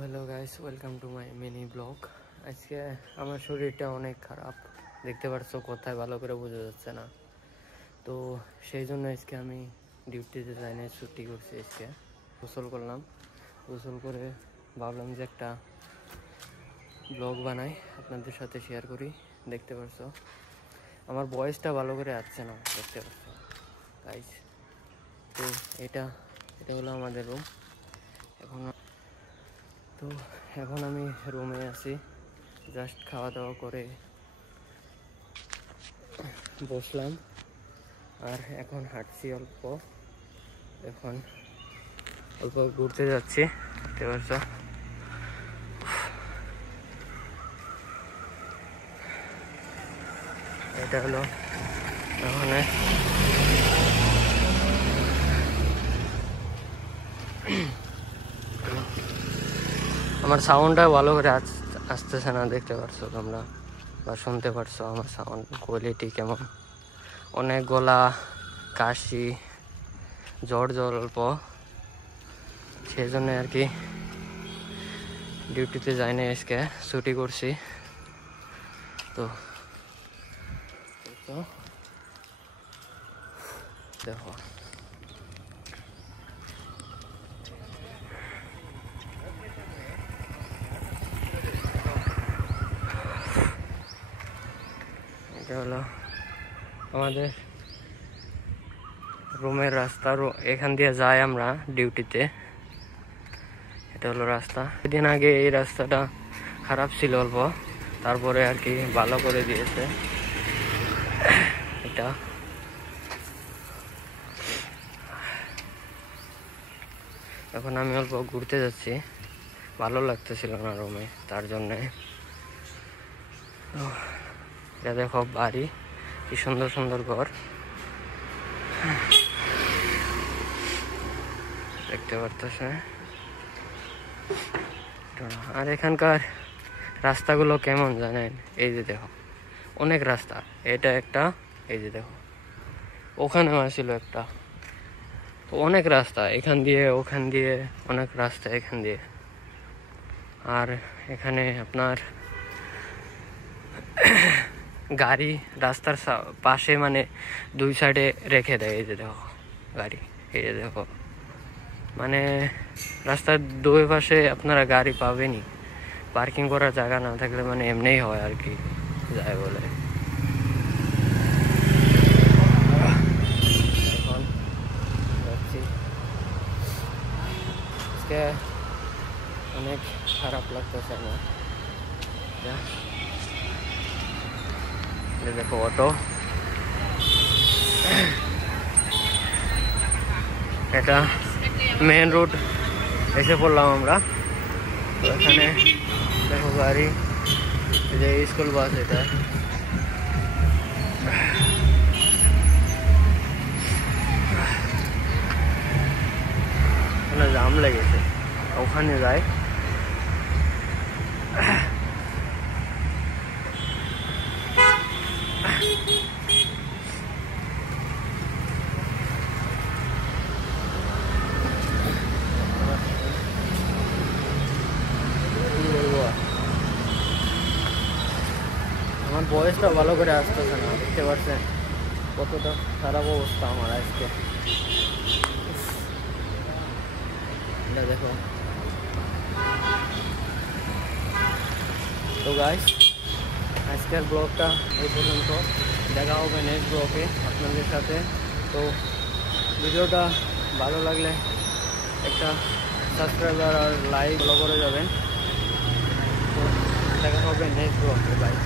Hello guys, welcome to my mini blog. আজকে আমার শরীরটা অনেক খারাপ, দেখতে পারছো, কোথায় ভালো করে বোঝা যাচ্ছে না। তো সেই জন্য আজকে আমি ডিউটিতে যাই না, ছুটি করছি। আজকে গোসল করলাম, গোসল করে ভাবলাম যে একটা ব্লগ বানাই, আপনাদের সাথে শেয়ার করি। দেখতে পারছো আমার ভয়েসটা ভালো করে আসছে না, দেখতে পারছো গাইস। তো এটা হলো আমাদের রুম। এখন আমি রুমে আছি, জাস্ট খাওয়া দাওয়া করে বসলাম আর এখন হাঁটছি এখন অল্প ঘুরতে যাচ্ছি, দেখতে পাচ্ছ। এটা হলো ওখানে আমার সাউন্ডটা ভালো করে আসতেছে না, দেখতে পারছো তোমরা বা শুনতে পারছো আমার সাউন্ড কোয়ালিটি কেমন। অনেক গলা, কাশি, জ্বর অল্প, সেই জন্য আর কি ডিউটিতে যাই না, আজকে ছুটি করছি। তো দেখো এটা হলো আমাদের রুমের রাস্তা, এখান দিয়ে যাই আমরা ডিউটিতে। এটা হলো রাস্তা। সেদিন আগে এই রাস্তাটা খারাপ ছিল অল্প, তারপরে আর কি ভালো করে দিয়েছে এটা। এখন আমি অল্প ঘুরতে যাচ্ছি, ভালো লাগতেছিল না রুমে, তার জন্যে। এটা দেখো বাড়ি, কি সুন্দর সুন্দর ঘর দেখতে পারতেছ। আর এখানকার রাস্তাগুলো কেমন জানেন? এই যে দেখো অনেক রাস্তা, এটা একটা, এই যে দেখো ওখানে ছিল একটা, তো অনেক রাস্তা, এখান দিয়ে ওখান দিয়ে অনেক রাস্তা এখান দিয়ে। আর এখানে আপনার গাড়ি রাস্তার পাশে, মানে দুই সাইডে রেখে দেয়। এই যে দেখো গাড়ি, এই যে দেখো, মানে রাস্তার দুই পাশে আপনারা গাড়ি পাবেনই। পার্কিং করার জায়গা না থাকলে মানে এমনিই হয় আর কি, যায় বলে। এখন যাচ্ছি, আজকে অনেক খারাপ লাগতেছে আমার। দেখো অটো, এটা মেন রোড এসে পড়লাম আমরা। তো এখানে দেখো গাড়ি, এই যে স্কুল বাস, এটা ওখানে জাম লেগেছে, ওখানে যায়। আমার বয়সটা ভালো করে আসতেছে না, দেখতে পাচ্ছেন কতটা খারাপ অবস্থা আমার আজকে। এটা দেখো। তো গাইস, আজকের ব্লগটা এই পর্যন্ত, দেখা হবে নেক্সট ব্লগে আপনাদের সাথে। তো ভিডিওটা ভালো লাগলে একটা সাবস্ক্রাইবার আর লাইক ফলো করে যাবেন। তো দেখা হবে নেক্সট ব্লগে, বাই।